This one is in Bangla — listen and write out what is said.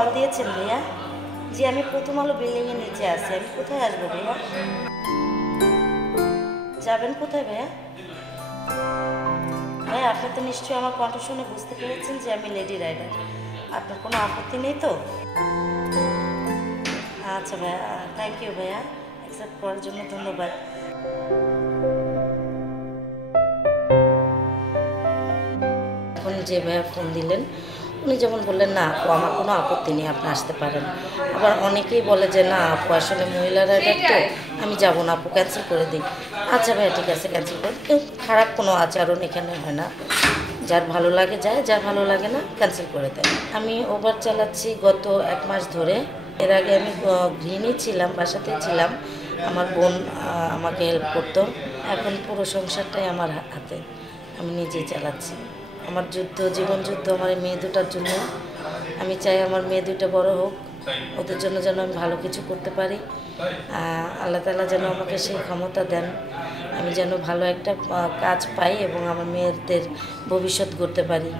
কল দিয়েছেন ভাইয়া? জি, আমি প্রথম আলো বিল্ডিংয়ের নিচে আছি। আমি কোথায় আসবো ভাইয়া? যাবেন কোথায় ভাইয়া? ভাইয়া, আপনি তো নিশ্চয়ই আমার কণ্ঠ শুনে বুঝতে পেরেছেন যে আমি লেডি রাইডার। আপনার কোনো আপত্তি নেই তো? আচ্ছা ভাইয়া, থ্যাংক ইউ ভাইয়া, অ্যাকসেপ্ট করার জন্য ধন্যবাদ। এখন যে ভাইয়া ফোন দিলেন, উনি যেমন বললেন, না আপু আমার কোনো আপত্তি নেই, আপনি আসতে পারেন। আবার অনেকেই বলে যে না আপু আসলে মহিলা রাইডার তো আমি যাব না, আপু ক্যান্সেল করে দিই। আচ্ছা ভাইয়া ঠিক আছে, ক্যান্সেল করে দিই। খারাপ কোনো আচরণ এখানে হয় না, যার ভালো লাগে যায়, যার ভালো লাগে না ক্যান্সেল করে দেয়। আমি ওভার চালাচ্ছি গত 1 মাস ধরে। এর আগে আমি গৃহিণী ছিলাম, বাসাতেই ছিলাম, আমার বোন আমাকে হেল্প করতো। এখন পুরো সংসারটাই আমার হাতে, আমি নিজেই চালাচ্ছি। আমার জীবন যুদ্ধ আমার এই মেয়ে দুটার জন্য। আমি চাই আমার মেয়ে দুটো বড় হোক, ওদের জন্য যেন আমি ভালো কিছু করতে পারি। আল্লাহ তাআলা যেন আমাকে সেই ক্ষমতা দেন, আমি যেন ভালো একটা কাজ পাই এবং আমার মেয়েদের ভবিষ্যৎ গড়তে পারি।